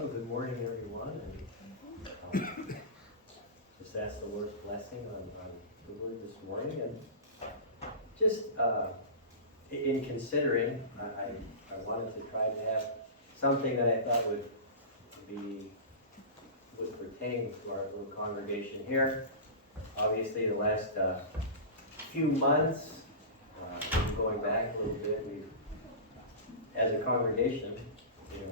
Well, good morning, everyone, and just ask the Lord's blessing on the word this morning. And just in considering, I wanted to try to have something that I thought would pertain to our little congregation here. Obviously, the last few months, going back a little bit, as a congregation,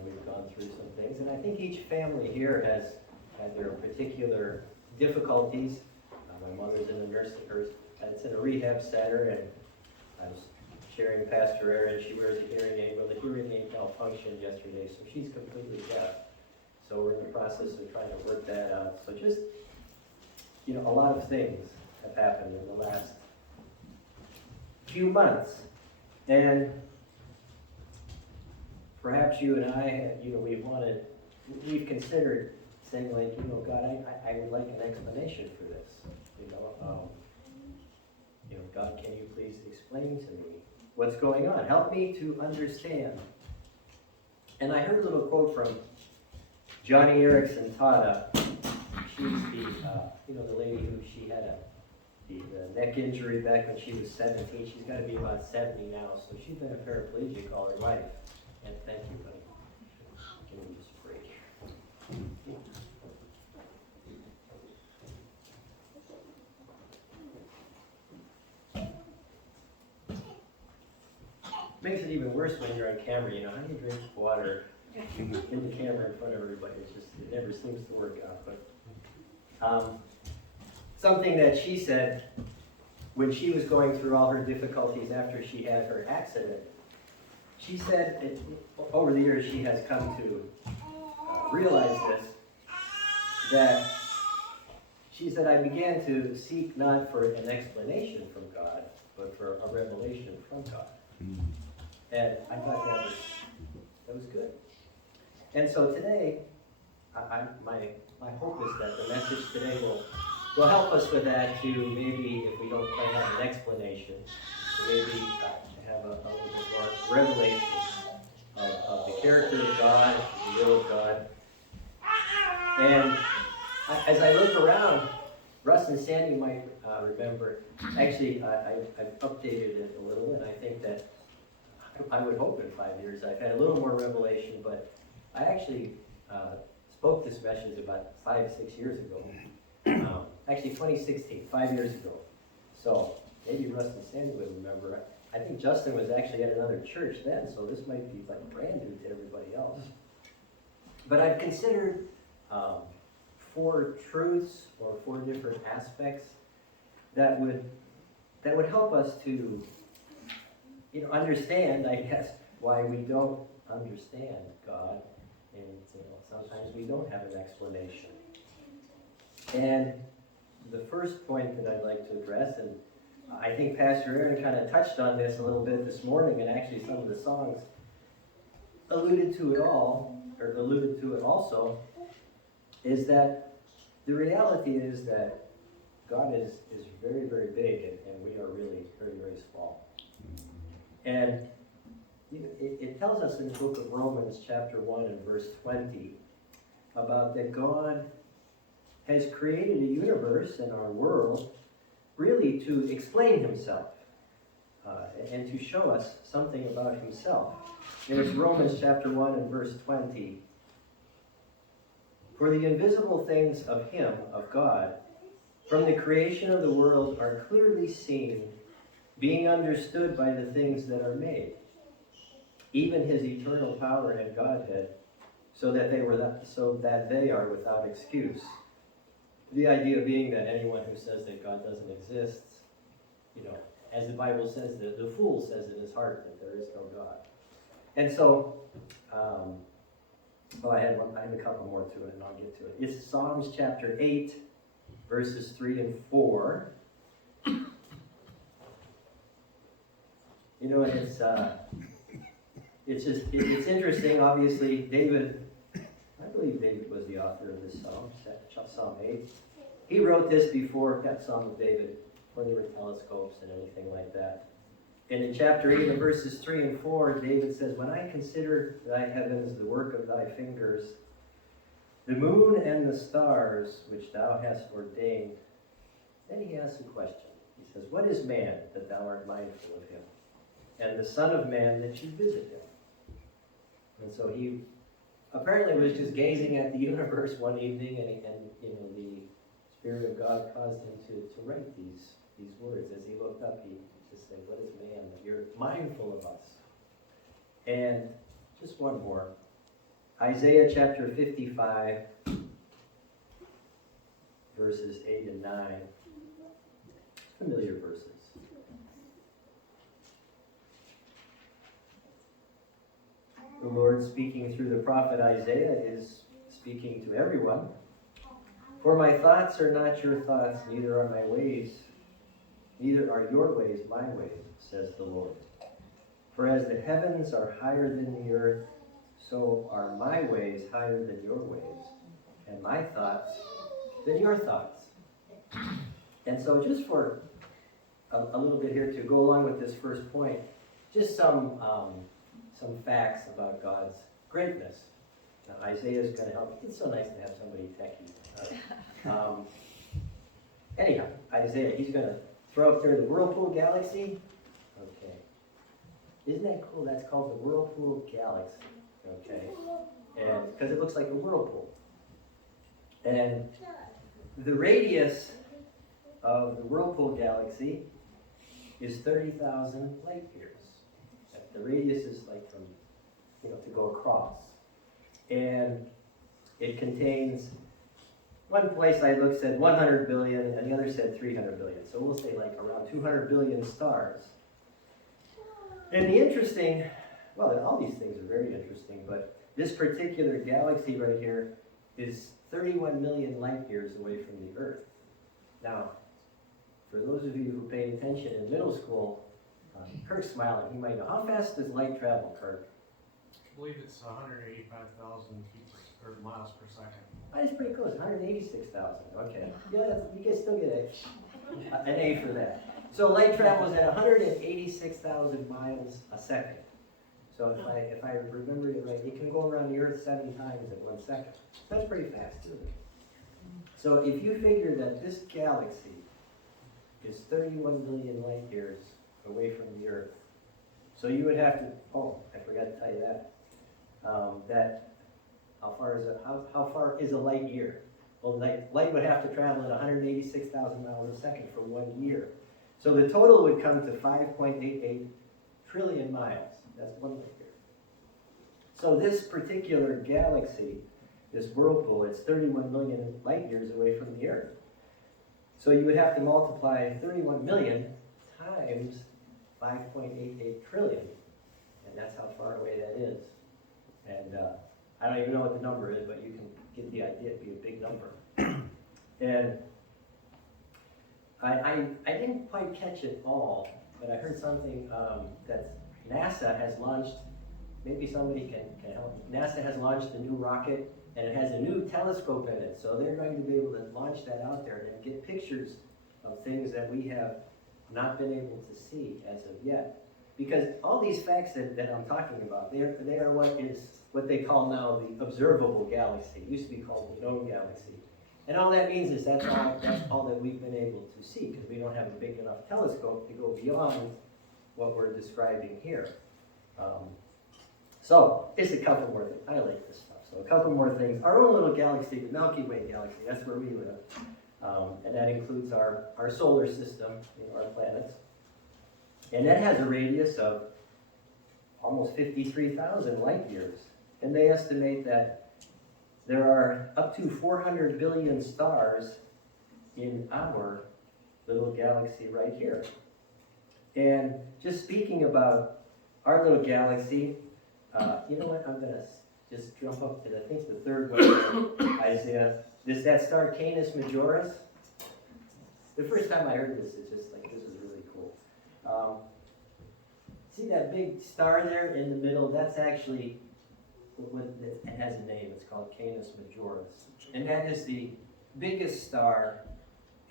we've gone through some things, and I think each family here has had their particular difficulties. My mother's in a it's in a rehab center, and I was sharing Pastor Erin. She wears a hearing aid. Well, the hearing aid malfunctioned yesterday, so she's completely deaf. So we're in the process of trying to work that out. So just, a lot of things have happened in the last few months, and perhaps you and I, we've considered saying, like, God, I would like an explanation for this. God, can you please explain to me what's going on? Help me to understand. And I heard a little quote from Johnny Erickson Tada. She's the lady who she had the neck injury back when she was 17. She's got to be about 70 now, so she's been a paraplegic all her life. And thank you, buddy. Give me just a break here. Makes it even worse when you're on camera. How do you drink water in the camera in front of everybody? It never seems to work out. But something that she said when she was going through all her difficulties after she had her accident, she said over the years she has come to realize this, that she said, I began to seek not for an explanation from God, but for a revelation from God. And I thought that was good. And so today, my hope is that the message today will help us with that, to maybe, if we don't quite have an explanation, to maybe have a little bit more revelation of the character of God, the will of God. And as I look around, Russ and Sandy might remember, actually I've updated it a little, and I think that I would hope in 5 years I've had a little more revelation, but I actually spoke this message about 5-6 years ago. Actually 2016, 5 years ago. So maybe Russ and Sandy would remember. I think Justin was actually at another church then, so this might be like brand new to everybody else. But I've considered 4 truths or 4 different aspects that would help us to understand, I guess, why we don't understand God, and sometimes we don't have an explanation. And the first point that I'd like to address, and I think Pastor Aaron kind of touched on this a little bit this morning, and actually some of the songs alluded to it also, is that the reality is that God is very, very big, and we are really very, very small. And it tells us in the book of Romans chapter 1 and verse 20 about that God has created a universe and our world really to explain himself and to show us something about himself. And it's Romans chapter 1 and verse 20. For the invisible things of him, of God, from the creation of the world are clearly seen, being understood by the things that are made, even his eternal power and Godhead, so that they are without excuse. The idea being that anyone who says that God doesn't exist, as the Bible says, the fool says in his heart that there is no God. And so, I had a couple more to it, and I'll get to it. It's Psalms chapter 8, verses 3 and 4. It's interesting. Obviously, I believe David was the author of this psalm, Psalm 8. He wrote this before that Psalm of David, before there were telescopes and anything like that. And in chapter 8 and verses 3 and 4, David says, when I consider thy heavens, the work of thy fingers, the moon and the stars which thou hast ordained. Then he asks a question. He says, what is man that thou art mindful of him? And the Son of Man that you visit him? And so he apparently was just gazing at the universe one evening, and the Spirit of God caused him to write these words. As he looked up, he just said, what is man that you're mindful of us? And just one more. Isaiah chapter 55, verses 8 and 9. Familiar verses. The Lord, speaking through the prophet Isaiah, is speaking to everyone. For my thoughts are not your thoughts, neither are my ways, neither are your ways my ways, says the Lord. For as the heavens are higher than the earth, so are my ways higher than your ways, and my thoughts than your thoughts. And so just for a little bit here to go along with this first point, just some facts about God's greatness. Now, Isaiah is going to help. It's so nice to have somebody techie. Anyhow, Isaiah, he's going to throw up there the Whirlpool Galaxy. Okay. Isn't that cool? That's called the Whirlpool Galaxy. Okay. And because it looks like a whirlpool. And the radius of the Whirlpool Galaxy is 30,000 light years. The radius is like from, to go across. And it contains, one place I looked said 100 billion, and the other said 300 billion. So we'll say like around 200 billion stars. And the interesting, well, all these things are very interesting, but this particular galaxy right here is 31 million light years away from the Earth. Now, for those of you who paid attention in middle school, Kirk's smiling. He might know. How fast does light travel, Kirk? I believe it's 185,000 miles per second. That's pretty close. 186,000. Okay. Yeah, you guys still get an A for that. So light travels at 186,000 miles a second. So if I remember it right, it can go around the Earth 7 times in 1 second. That's pretty fast, isn't it? So if you figure that this galaxy is 31 billion light years away from the Earth, so you would have to, I forgot to tell you that, how far is a light year? Well, light would have to travel at 186,000 miles a second for 1 year. So the total would come to 5.88 trillion miles. That's 1 light year. So this particular galaxy, this whirlpool, it's 31 million light years away from the Earth. So you would have to multiply 31 million times 5.88 trillion. And that's how far away that is. And I don't even know what the number is, but you can get the idea. It'd be a big number. And I didn't quite catch it all, but I heard something that NASA has launched. Maybe somebody can help me. NASA has launched a new rocket, and it has a new telescope in it. So they're going to be able to launch that out there and get pictures of things that we have not been able to see as of yet. Because all these facts that I'm talking about, they are what they call now the observable galaxy. It used to be called the known galaxy. And all that means is that's all that we've been able to see, because we don't have a big enough telescope to go beyond what we're describing here. So just a couple more things. I like this stuff. So a couple more things. Our own little galaxy, the Milky Way galaxy, that's where we live. And that includes our solar system, our planets. And that has a radius of almost 53,000 light years. And they estimate that there are up to 400 billion stars in our little galaxy right here. And just speaking about our little galaxy, you know what, I'm going to just jump up to, I think, the third one, Isaiah. That star Canis Majoris. The first time I heard this, it's just like, this is really cool. See that big star there in the middle? That's actually, it has a name. It's called Canis Majoris. And that is the biggest star,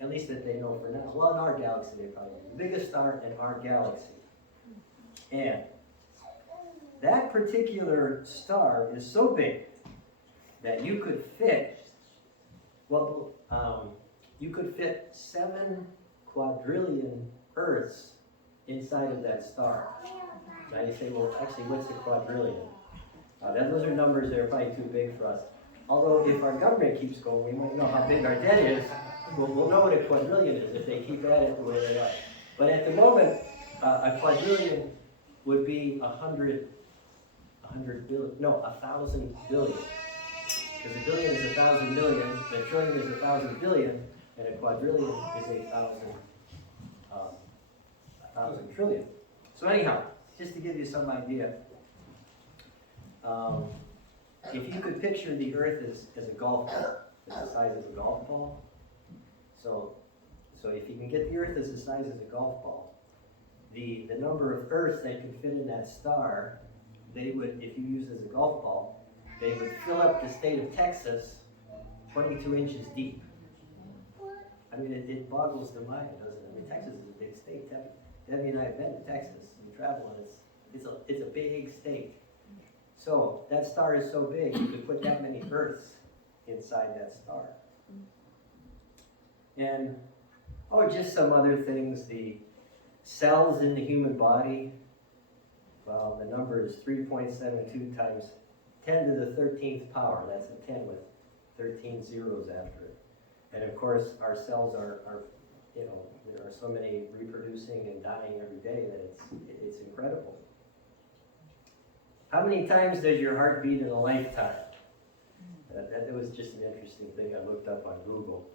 at least that they know for now. Well, in our galaxy, they probably know. The biggest star in our galaxy. And that particular star is so big that you could fit, well, you could fit 7 quadrillion Earths inside of that star. Now you say, well, actually, what's a quadrillion? Those are numbers that are probably too big for us. Although if our government keeps going, we might know how big our debt is. We'll know what a quadrillion is if they keep at it the way they are. But at the moment, a quadrillion would be 1,000 billion. Because a billion is 1,000 million, a trillion is 1,000 billion, and a quadrillion is 1,000 trillion. So anyhow, just to give you some idea, if you could picture the Earth as a golf ball, it's the size of a golf ball. So if you can get the Earth as the size of a golf ball, the number of Earths that could fit in that star, they would, if you use it as a golf ball, they would fill up the state of Texas 22 inches deep. I mean, it boggles the mind, doesn't it? I mean, Texas is a big state. Debbie and I have been to Texas and travel, and it's a big state. So that star is so big, you could put that many Earths inside that star. And, just some other things. The cells in the human body, well, the number is 3.72 times 10 to the 13th power. That's a 10 with 13 zeros after it. And of course, our cells are there are so many reproducing and dying every day that it's incredible. How many times does your heart beat in a lifetime? That was just an interesting thing I looked up on Google.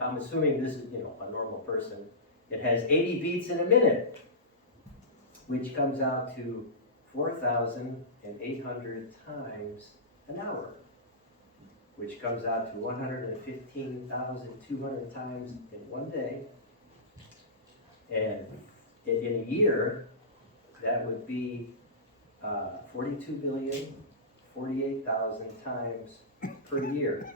I'm assuming this is, a normal person. It has 80 beats in a minute, which comes out to 4,800 times an hour, which comes out to 115,200 times in one day. And in a year, that would be 42,048,000 times per year.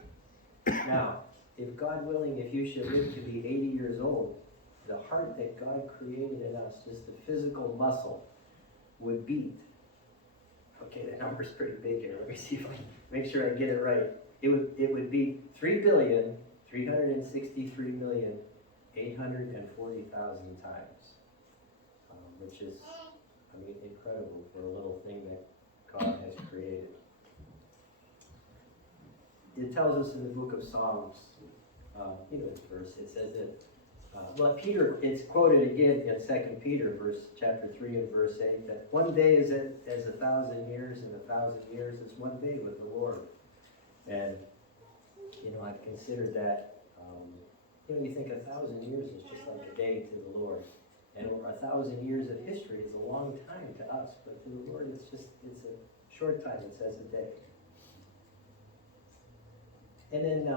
Now, if God willing, if you should live to be 80 years old, the heart that God created in us, just the physical muscle, would beat. Okay, that number's pretty big here. Let me see if I can make sure I get it right. It would be 3,363,840,000 times, which is, incredible for a little thing that God has created. It tells us in the book of Psalms, this verse, it says that, Peter, it's quoted again in 2 Peter, chapter 3 and verse 8, that one day is as 1,000 years, and 1,000 years is one day with the Lord. And, I've considered that, you think 1,000 years is just like a day to the Lord. And 1,000 years of history is a long time to us, but to the Lord it's a short time, it says a day. And then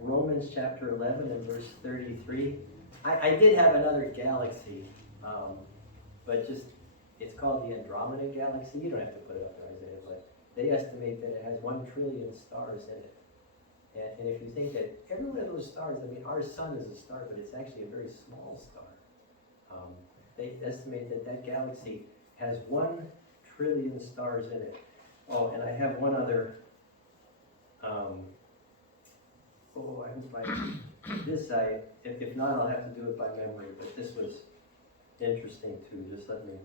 Romans chapter 11 and verse 33. I did have another galaxy, but it's called the Andromeda Galaxy. You don't have to put it up there, Isaiah, but they estimate that it has 1 trillion stars in it. And if you think that every one of those stars, our sun is a star, but it's actually a very small star. They estimate that galaxy has 1 trillion stars in it. Oh, and I have one other. I hope if not, I'll have to do it by memory, but this was interesting too. Just let me.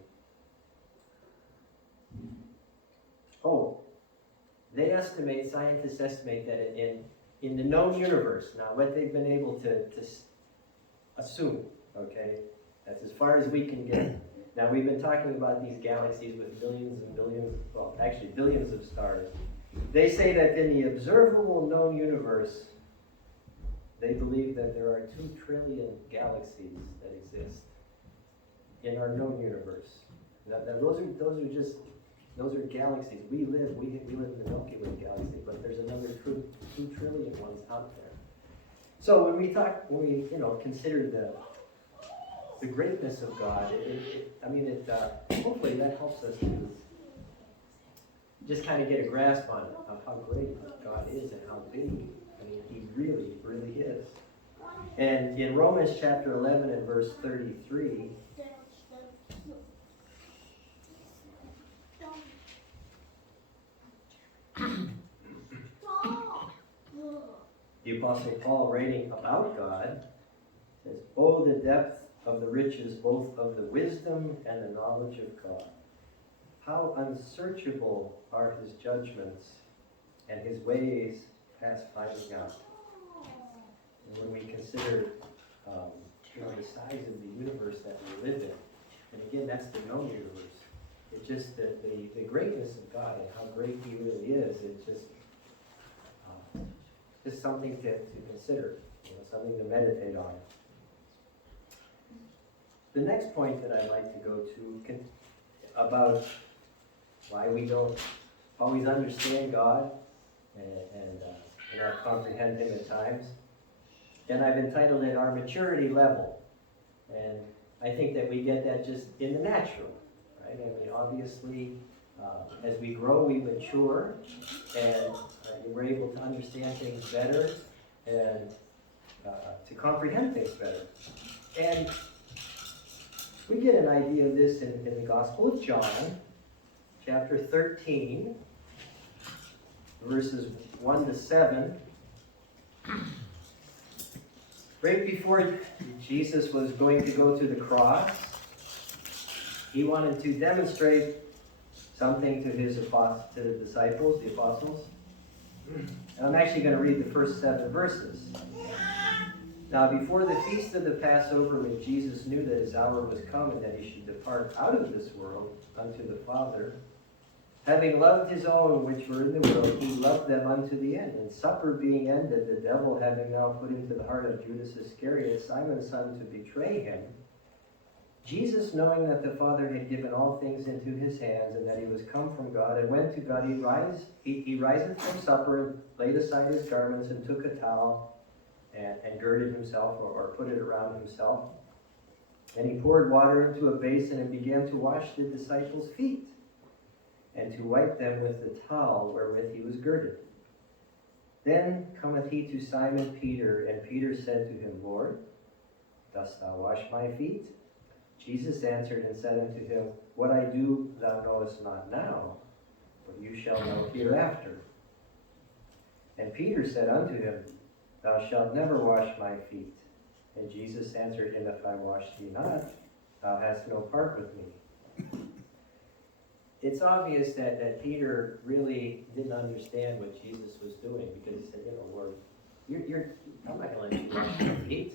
Scientists estimate that in the known universe, now what they've been able to assume, okay, that's as far as we can get. Now we've been talking about these galaxies with billions and billions, well actually billions of stars. They say that in the observable known universe, they believe that there are 2 trillion galaxies that exist in our known universe. Now those are galaxies. We live in the Milky Way galaxy, but there's another 2 trillion ones out there. So when we consider the greatness of God, hopefully that helps us to just kind of get a grasp on how great God is and how big. He really, really is. And in Romans chapter 11 and verse 33, The Apostle Paul, writing about God, says, "Oh, the depth of the riches, both of the wisdom and the knowledge of God. How unsearchable are his judgments, and his ways past finding out." And when we consider the size of the universe that we live in, and again, that's the known universe. It's just that the greatness of God and how great he really is, it's just something to consider, something to meditate on. The next point that I'd like to go to about why we don't always understand God and not comprehend him at times. And I've entitled it Our Maturity Level. And I think that we get that just in the natural, right? I mean, obviously, as we grow, we mature, and we're able to understand things better and to comprehend things better. And we get an idea of this in the Gospel of John, chapter 13, verses 1 to 7. Right before Jesus was going to go to the cross, he wanted to demonstrate something to the disciples, the apostles. And I'm actually going to read the first 7 verses. "Now before the feast of the Passover, when Jesus knew that his hour was come and that he should depart out of this world unto the Father, having loved his own which were in the world, he loved them unto the end. And supper being ended, the devil having now put into the heart of Judas Iscariot, Simon's son, to betray him, Jesus, knowing that the Father had given all things into his hands, and that he was come from God, and went to God, he riseth from supper, and laid aside his garments, and took a towel, and girded himself, or put it around himself. And he poured water into a basin, and began to wash the disciples' feet, and to wipe them with the towel wherewith he was girded. Then cometh he to Simon Peter, and Peter said to him, Lord, dost thou wash my feet? Jesus answered and said unto him, What I do thou knowest not now, but you shall know hereafter. And Peter said unto him, Thou shalt never wash my feet. And Jesus answered him, If I wash thee not, thou hast no part with me. It's obvious that Peter really didn't understand what Jesus was doing, because he said, Lord, I'm not going to let you wash my feet.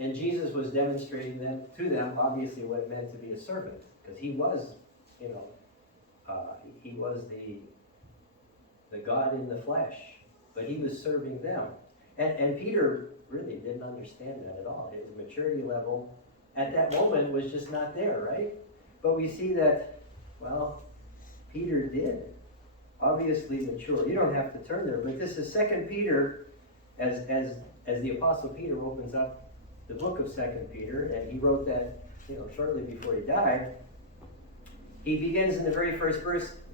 And Jesus was demonstrating to them, obviously, what it meant to be a servant, because he was, he was the God in the flesh, but he was serving them. And Peter really didn't understand that at all. His maturity level at that moment was just not there, right? But we see that, well, Peter did obviously mature. You don't have to turn there, but this is 2 Peter, as the Apostle Peter opens up the book of 2 Peter, and he wrote that shortly before he died. He begins in the very first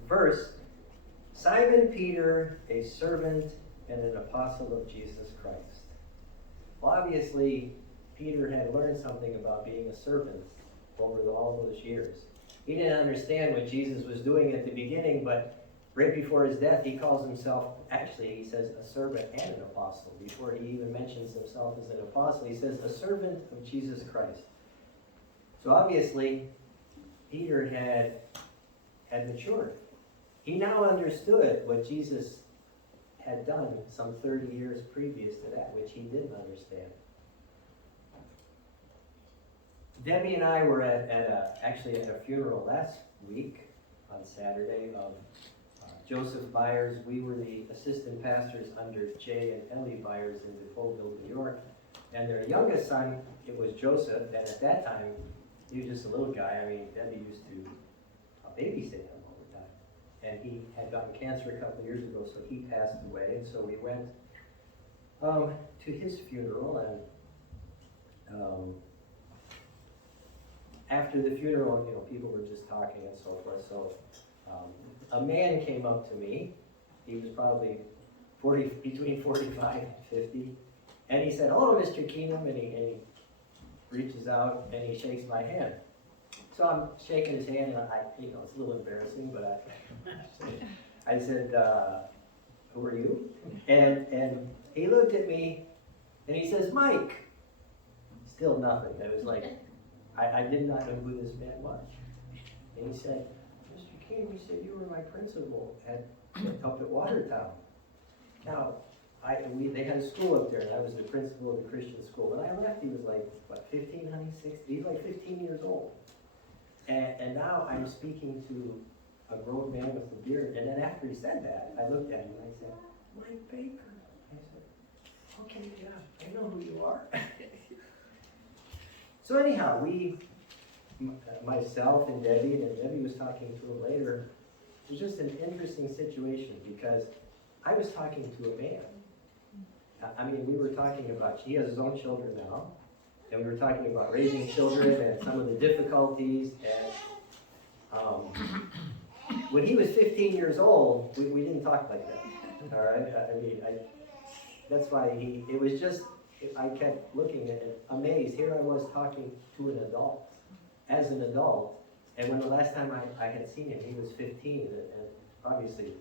verse, Simon Peter, a servant and an apostle of Jesus Christ. Well, obviously, Peter had learned something about being a servant over all those years. He didn't understand what Jesus was doing at the beginning, but right before his death, he calls himself, actually, he says a servant and an apostle. Before he even mentions himself as an apostle, he says a servant of Jesus Christ. So obviously, Peter had matured. He now understood what Jesus had done some 30 years previous to that, which he didn't understand. Debbie and I were actually at a funeral last week on Saturday of Joseph Byers. We were the assistant pastors under Jay and Ellie Byers in DeFoeville, New York. And their youngest son, it was Joseph, and at that time, he was just a little guy. I mean, Debbie used to babysit him all the time. And he had gotten cancer a couple of years ago, so he passed away. And so we went to his funeral, and after the funeral, people were just talking and so forth. So a man came up to me. He was probably between 45 and 50. And he said, Hello, Mr. Kinem. And he reaches out and he shakes my hand. So I'm shaking his hand, and it's a little embarrassing, but I said, who are you? And he looked at me and he says, Mike. Still nothing. It was like, I did not know who this man was. And he said, Mr. Kinem, he said, you were my principal up at Watertown. Now, they had a school up there, and I was the principal of the Christian school. When I left, he was like, what, 15, honey, 16? He was like 15 years old. And now I'm speaking to a grown man with a beard. And then after he said that, I looked at him and I said, Mike Baker. I said, okay, yeah, I know who you are. So anyhow, myself and Debbie was talking to him later, it was just an interesting situation because I was talking to a man. I mean, we were talking about, he has his own children now, and we were talking about raising children and some of the difficulties. And when he was 15 years old, we didn't talk like that. All right? I mean, that's why it was just, I kept looking at it, amazed. Here I was talking to an adult, as an adult. And when the last time I had seen him, he was 15. And obviously,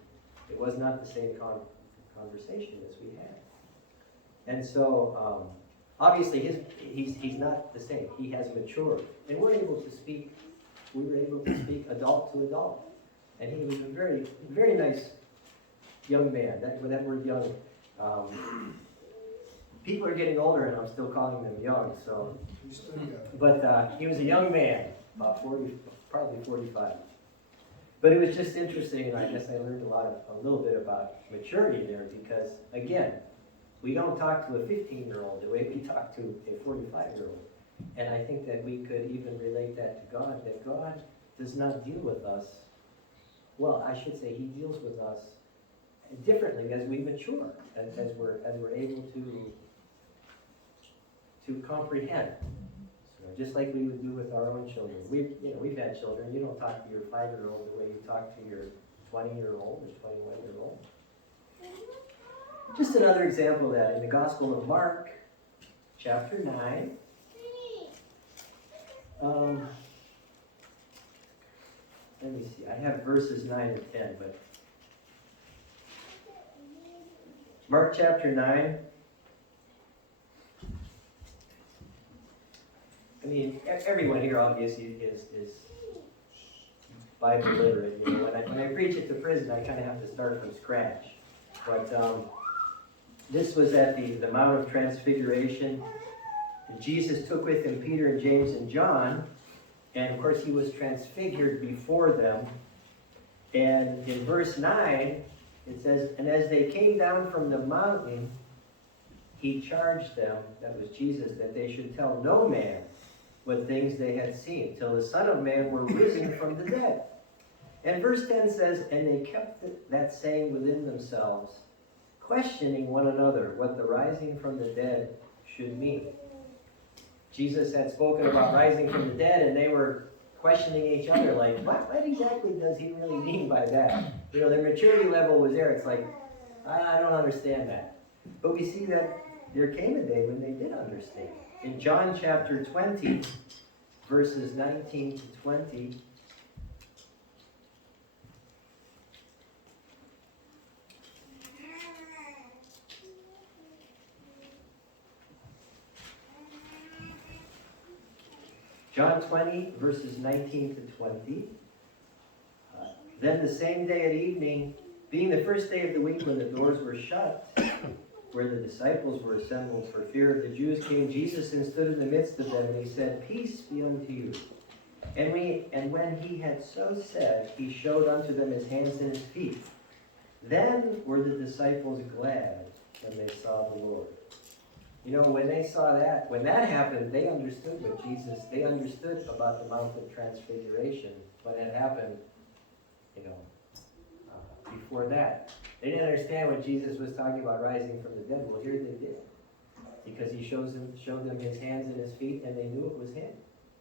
it was not the same conversation as we had. And so, obviously, he's not the same. He has matured. And we were able to speak adult to adult. And he was a very, very nice young man. That word young, people are getting older and I'm still calling them young, so. But he was a young man, about 40, probably 45. But it was just interesting, and I guess I learned a little bit about maturity there because, again, we don't talk to a 15-year-old the way we talk to a 45-year-old. And I think that we could even relate that to God, that God does not deal with us, well, I should say he deals with us differently as we mature, as we're able to comprehend. So just like we would do with our own children. We've had children. You don't talk to your 5-year-old the way you talk to your 20-year-old or 21-year-old. Just another example of that in the Gospel of Mark, chapter 9. Let me see. I have verses 9 and 10, but Mark chapter 9. I mean, everyone here obviously is Bible literate. You know, when I preach at the prison, I kind of have to start from scratch. But this was at the Mount of Transfiguration. And Jesus took with him Peter and James and John. And of course, he was transfigured before them. And in verse 9, it says, and as they came down from the mountain, he charged them, that was Jesus, that they should tell no man what things they had seen, till the Son of Man were risen from the dead. And verse 10 says, and they kept that saying within themselves, questioning one another what the rising from the dead should mean. Jesus had spoken about rising from the dead, and they were questioning each other, like, what exactly does he really mean by that? You know, their maturity level was there. It's like, I don't understand that. But we see that there came a day when they did understand. In John chapter 20, verses 19 to 20, John 20, verses 19 to 20. Then the same day at evening, being the first day of the week when the doors were shut, where the disciples were assembled for fear of the Jews, came Jesus and stood in the midst of them, and he said, peace be unto you. And when he had so said, he showed unto them his hands and his feet. Then were the disciples glad when they saw the Lord. You know, when they saw that, when that happened, they understood they understood about the Mount of Transfiguration, what had happened, before that. They didn't understand when Jesus was talking about rising from the dead. Well, here they did. Because he showed them his hands and his feet, and they knew it was him.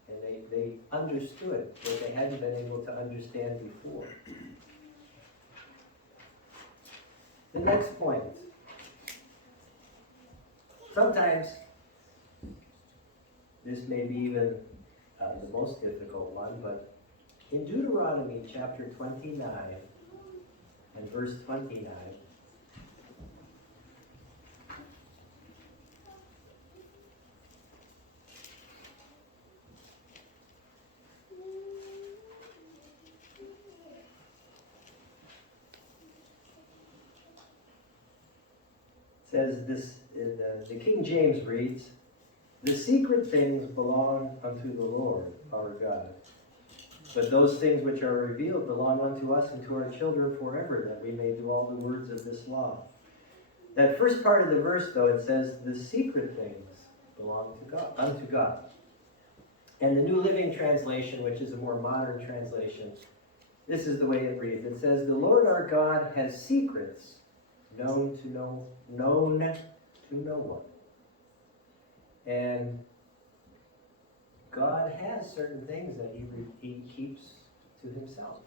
And they understood what they hadn't been able to understand before. The next point. Sometimes, this may be even the most difficult one, but in Deuteronomy chapter 29 and verse 29, says this, in the King James reads, "The secret things belong unto the Lord our God. But those things which are revealed belong unto us and to our children forever, that we may do all the words of this law." That first part of the verse, though, it says, "The secret things belong to God, unto God." And the New Living Translation, which is a more modern translation, this is the way it reads. It says, "The Lord our God has secrets known to no one." And God has certain things that he keeps to himself.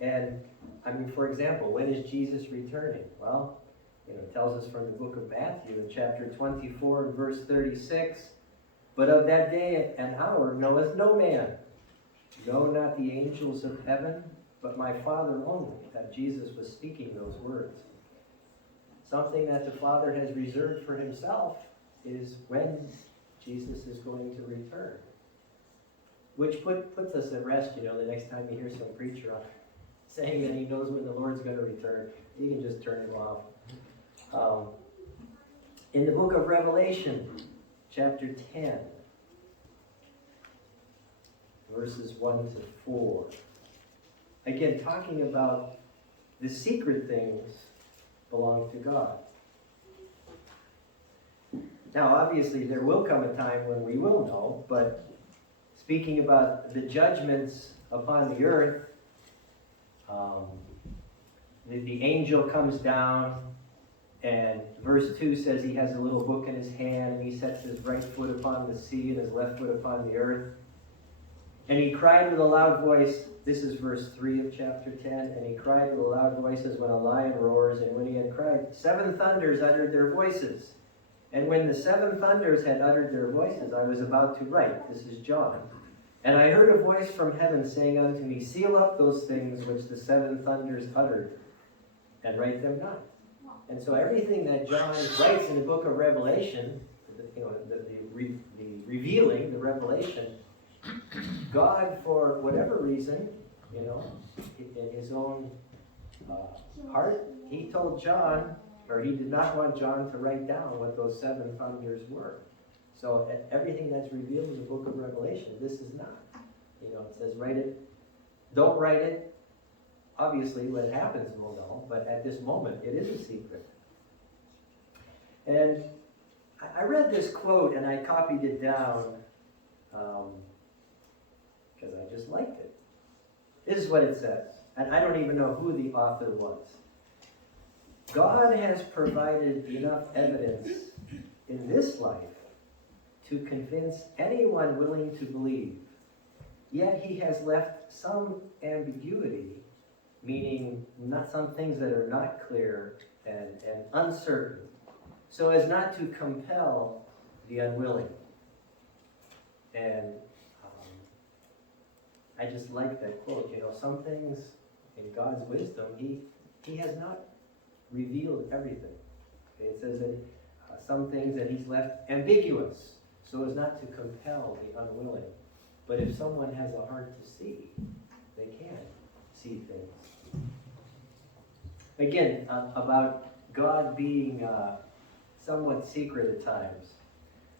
And, I mean, for example, when is Jesus returning? Well, it tells us from the book of Matthew in chapter 24 and verse 36, "But of that day and hour knoweth no man, no, not the angels of heaven, but my Father only." That Jesus was speaking those words. Something that the Father has reserved for himself is when Jesus is going to return. Which puts us at rest, the next time you hear some preacher saying that he knows when the Lord's going to return, you can just turn him off. In the book of Revelation, chapter 10, verses 1 to 4, again, talking about the secret things belong to God. Now, obviously, there will come a time when we will know, but speaking about the judgments upon the earth, the angel comes down, and verse 2 says he has a little book in his hand, and he sets his right foot upon the sea and his left foot upon the earth. And he cried with a loud voice, this is verse 3 of chapter 10, and he cried with a loud voice as when a lion roars, and when he had cried, 7 thunders uttered their voices. And when the 7 thunders had uttered their voices, I was about to write, this is John. And I heard a voice from heaven saying unto me, seal up those things which the 7 thunders uttered, and write them not. And so everything that John writes in the book of Revelation, the revealing, the revelation, God, for whatever reason, in his own heart, he told John, or he did not want John to write down what those 7 thunders were. So everything that's revealed in the book of Revelation, this is not. It says write it. Don't write it. Obviously, when it happens, we'll know. But at this moment, it is a secret. And I read this quote, and I copied it down because I just liked it. This is what it says. And I don't even know who the author was. God has provided enough evidence in this life to convince anyone willing to believe. Yet he has left some ambiguity, meaning not some things that are not clear and uncertain, so as not to compel the unwilling. And I just like that quote. Some things in God's wisdom, he has not revealed everything. Okay? It says that some things that he's left ambiguous, so as not to compel the unwilling. But if someone has a heart to see, they can see things. Again, about God being somewhat secret at times.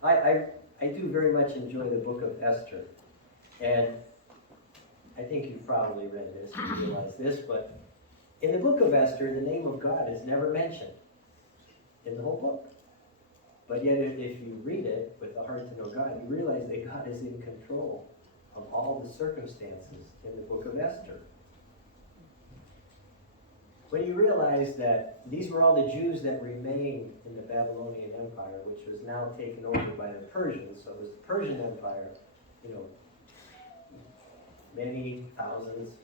I do very much enjoy the book of Esther. And I think you've probably read this, you realize this, but in the book of Esther, the name of God is never mentioned in the whole book. But yet, if you read it with the heart to know God, you realize that God is in control of all the circumstances in the book of Esther. When you realize that these were all the Jews that remained in the Babylonian Empire, which was now taken over by the Persians, so it was the Persian Empire, many thousands.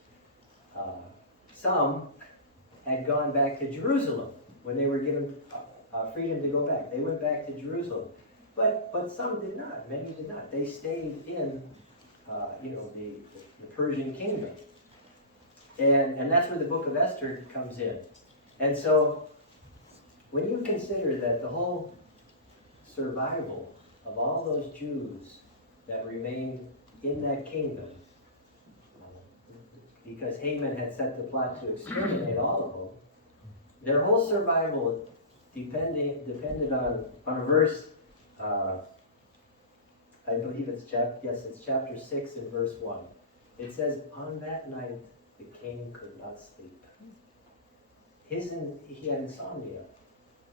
Some had gone back to Jerusalem when they were given freedom to go back. They went back to Jerusalem. But some did not. Many did not. They stayed in the Persian kingdom. And that's where the book of Esther comes in. And so when you consider that the whole survival of all those Jews that remained in that kingdom, because Haman had set the plot to exterminate all of them, their whole survival depended on a verse, I believe it's chapter 6 and verse 1. It says, on that night the king could not sleep. He had insomnia.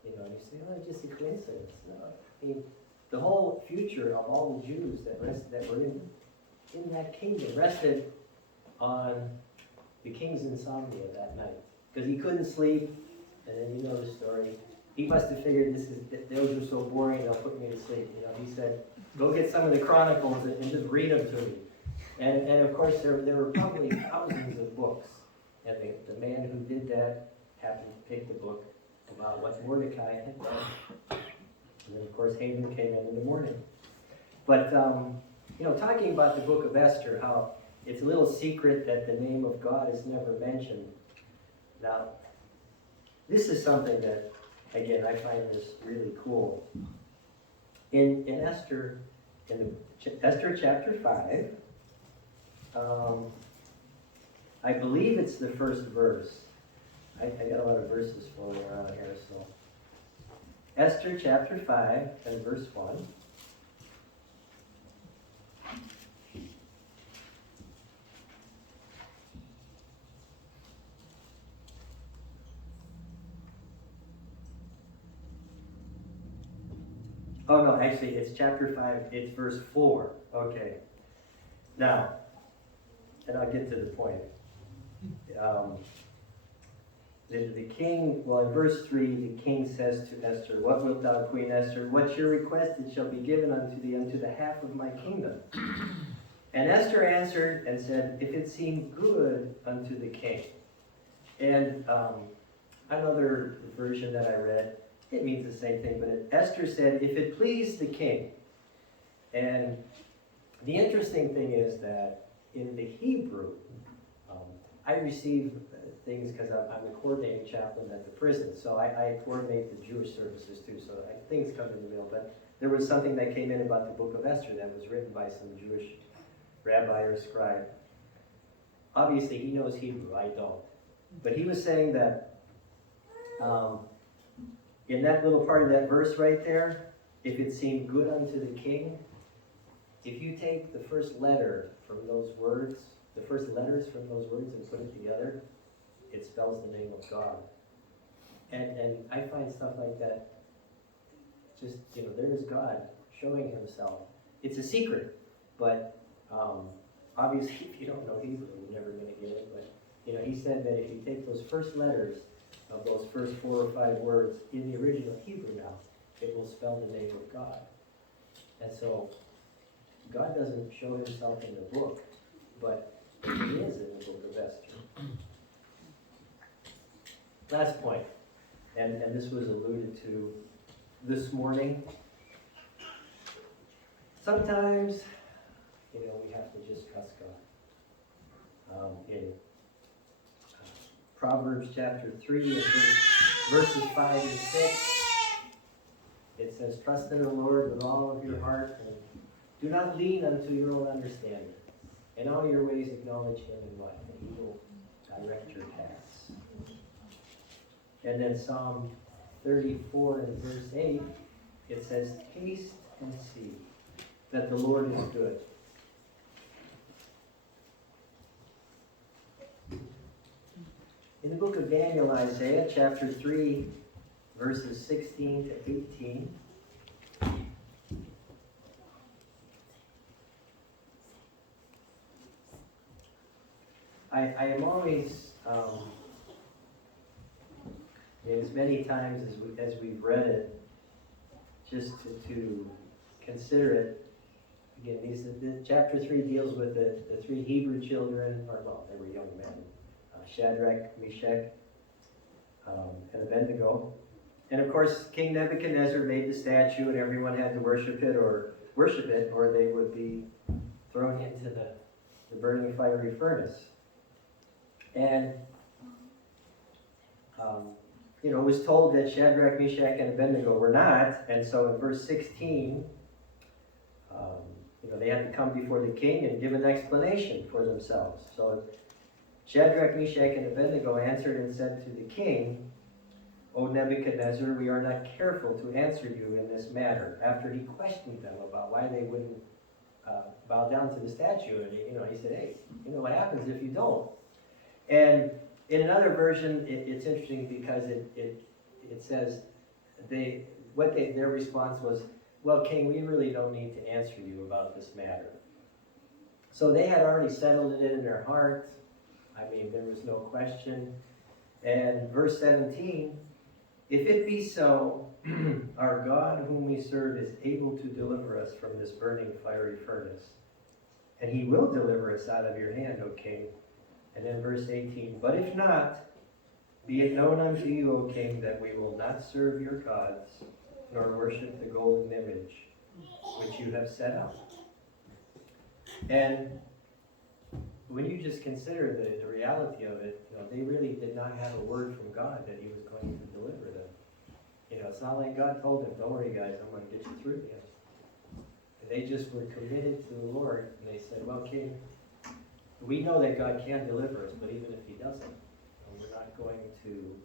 You know, and you say, oh, just a coincidence. No, I mean, the whole future of all the Jews that were in that kingdom rested on the king's insomnia that night. Because he couldn't sleep, and then you know the story. He must have figured those are so boring, they'll put me to sleep. You know, he said, go get some of the Chronicles and just read them to me. And of course, there were probably thousands of books. And the man who did that happened to pick the book about what Mordecai had done. And then, of course, Haman came in the morning. But, you know, talking about the book of Esther, how it's a little secret that the name of God is never mentioned. Now, this is something that, again, I find this really cool. In Esther, Esther chapter 5, I believe it's the first verse. I got a lot of verses floating around here, so. Esther chapter 5 and verse 1. Oh no, actually it's chapter 5, it's verse 4. Okay. Now, and I'll get to the point. The king, well, in verse 3, the king says to Esther, what wilt thou, Queen Esther? What's your request? It shall be given unto thee unto the half of my kingdom. And Esther answered and said, if it seem good unto the king. And another version that I read, it means the same thing, but Esther said, if it please the king. And the interesting thing is that in the Hebrew, I receive things because I'm the coordinating chaplain at the prison, so I coordinate the Jewish services too, so things come in the mail. But there was something that came in about the book of Esther that was written by some Jewish rabbi or scribe. Obviously, he knows Hebrew, I don't. But he was saying that in that little part of that verse right there, if it seemed good unto the king, if you take the first letter from those words, the first letters from those words and put it together, it spells the name of God. And I find stuff like that, just, you know, there is God showing himself. It's a secret, but obviously if you don't know Hebrew, you're never going to get it. But, you know, he said that if you take those first letters of those first 4 or 5 words in the original Hebrew now, it will spell the name of God. And so, God doesn't show himself in the book, but he is in the book of Esther. Last point, and this was alluded to this morning. Sometimes, you know, we have to just trust God. In Proverbs chapter 3 and verses 5 and 6, it says, trust in the Lord with all of your heart, and do not lean unto your own understanding. In all your ways acknowledge him, and what? And he will direct your paths. And then Psalm 34 and verse 8, it says, taste and see that the Lord is good. In the book of Daniel, Isaiah chapter 3, verses 16 to 18, I am always, as many times as we've read it, just to consider it. Again, chapter 3 deals with the 3 Hebrew children, or well, they were young men, Shadrach, Meshach, and Abednego. And of course, King Nebuchadnezzar made the statue, and everyone had to worship it, or they would be thrown into the burning fiery furnace. And you know, it was told that Shadrach, Meshach, and Abednego were not, and so in verse 16, you know, they had to come before the king and give an explanation for themselves. So Shadrach, Meshach, and Abednego answered and said to the king, O Nebuchadnezzar, we are not careful to answer you in this matter. After he questioned them about why they wouldn't bow down to the statue, and he said, hey, what happens if you don't? And in another version, it's interesting because it says their response was, well, King, we really don't need to answer you about this matter. So they had already settled it in their heart. I mean, there was no question. And verse 17, if it be so, our God whom we serve is able to deliver us from this burning fiery furnace. And he will deliver us out of your hand, O king. And then verse 18, but if not, be it known unto you, O king, that we will not serve your gods, nor worship the golden image which you have set up. And when you just consider the reality of it, they really did not have a word from God that he was going to deliver them. It's not like God told them, don't worry guys, I'm going to get you through this. They just were committed to the Lord, and they said, well, King, we know that God can deliver us, but even if he doesn't, we're not going to,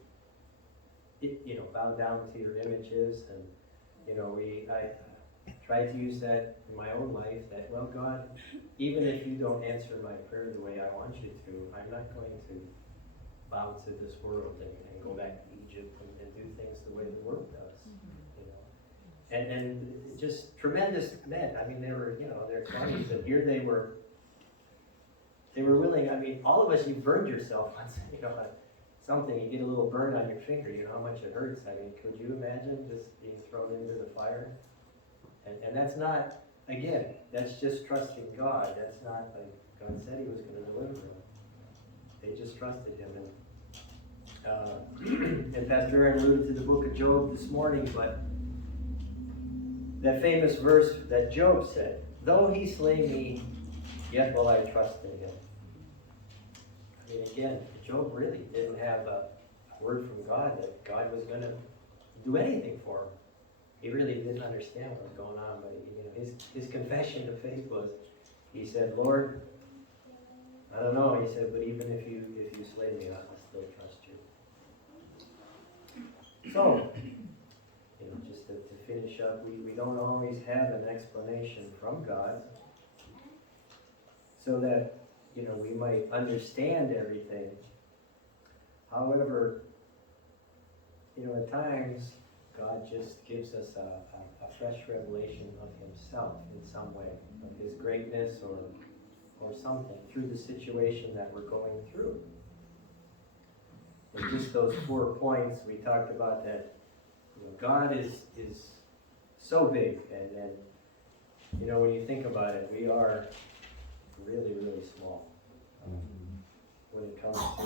bow down to your images. And, I try to use that in my own life, that, well, God, even if you don't answer my prayer the way I want you to, I'm not going to bow to this world and go back to Egypt and do things the way the world does. And just tremendous men. I mean, they were, their 20s, and here they were willing. I mean, all of us, you burned yourself on, something, you get a little burn on your finger, how much it hurts. I mean, could you imagine just being thrown into the fire? And that's not, again, that's just trusting God. That's not like God said he was going to deliver them. They just trusted him. And Pastor Aaron alluded to the book of Job this morning, but that famous verse that Job said, though he slay me, yet will I trust in him. I mean, again, Job really didn't have a word from God that God was going to do anything for him. He really didn't understand what was going on, but his confession of faith was, he said, Lord, I don't know, he said, but even if you slay me, I'll still trust you. So, just to finish up, we don't always have an explanation from God, so that, we might understand everything. However, at times, God just gives us a fresh revelation of himself in some way, of his greatness or something through the situation that we're going through. And just those 4 points we talked about, that God is so big, and when you think about it, we are really, really small when it comes to,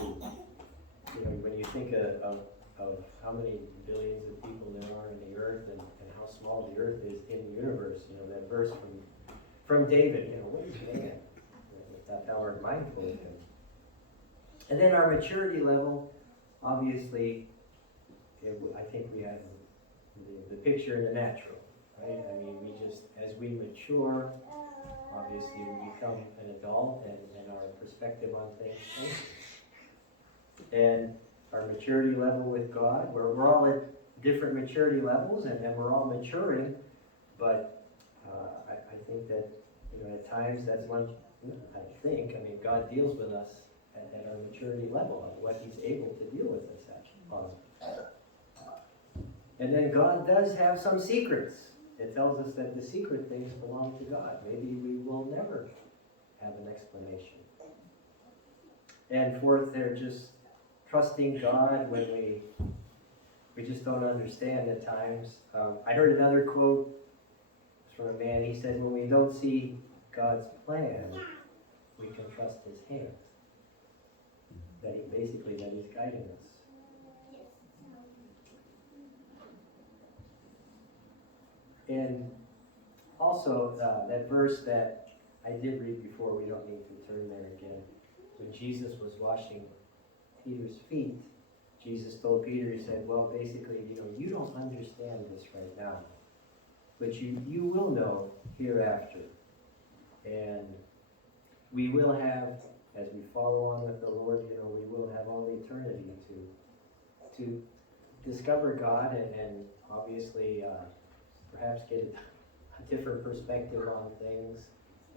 when you think of how many billions of people there are in the earth, and how small the earth is in the universe. That verse from David, what is man? That thou art mindful of him. And then our maturity level, obviously, I think we have the picture in the natural, right? I mean, as we mature, obviously we become an adult, and our perspective on things changes. And our maturity level with God, we're all at different maturity levels, and we're all maturing, but I think that, at times that's when, God deals with us at our maturity level, of what he's able to deal with us at. And then God does have some secrets. It tells us that the secret things belong to God. Maybe we will never have an explanation. And fourth, they're just trusting God when we just don't understand at times. I heard another quote from a man. He said, when we don't see God's plan, we can trust his hand. That he's guiding us. And also, that verse that I did read before, we don't need to turn there again. When Jesus was washing Peter's feet, Jesus told Peter, he said, well, basically, you don't understand this right now, but you will know hereafter. And we will have, as we follow on with the Lord, we will have all eternity to discover God and obviously perhaps get a different perspective on things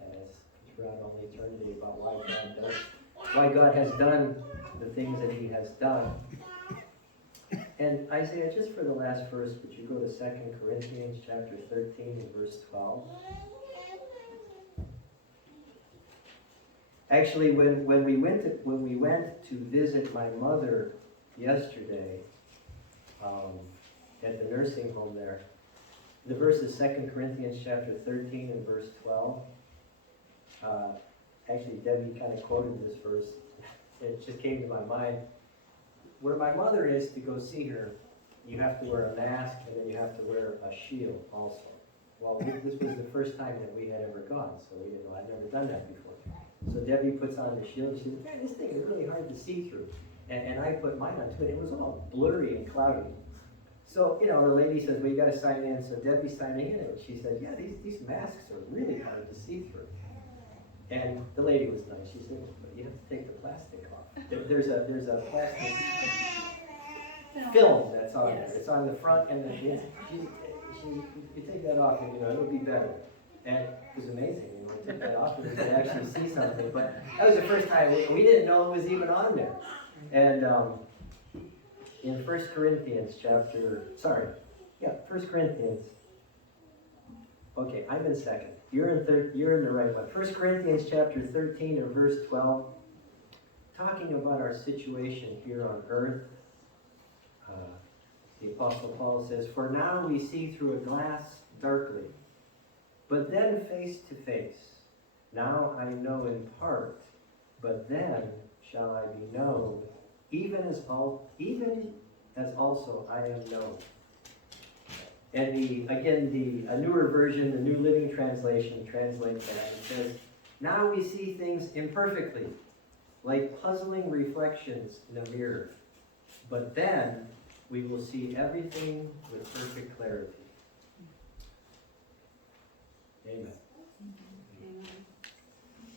as throughout all eternity about why God has done the things that He has done. And Isaiah, just for the last verse, would you go to 2 Corinthians chapter 13 and verse 12? Actually, when we went to visit my mother yesterday at the nursing home there, the verse is 2 Corinthians chapter 13 and verse 12. Actually, Debbie kind of quoted this verse. It just came to my mind. Where my mother is, to go see her, you have to wear a mask and then you have to wear a shield also. Well, this was the first time that we had ever gone, so we didn't know. I'd never done that before. So Debbie puts on the shield. She said, "Man, this thing is really hard to see through." And I put mine on too. It was all blurry and cloudy. So, the lady says, "Well, you got to sign in." So Debbie's signing in, and she said, "Yeah, these masks are really hard to see through." And the lady was nice. She said, "But you have to take the plastic off. There's a plastic film that's on there. It's on the front, and then you take that off, and it'll be better." And it was amazing. I took that off, and you could actually see something. But that was the first time we didn't know it was even on there. And in 1 Corinthians chapter, 1 Corinthians. Okay, I'm in second. You're in the right one. 1 Corinthians chapter 13 and verse 12, talking about our situation here on earth. The Apostle Paul says, "For now we see through a glass darkly, but then face to face. Now I know in part, but then shall I be known, even as also I am known." And a newer version, the New Living Translation, translates that and says, "Now we see things imperfectly, like puzzling reflections in a mirror. But then we will see everything with perfect clarity." Amen.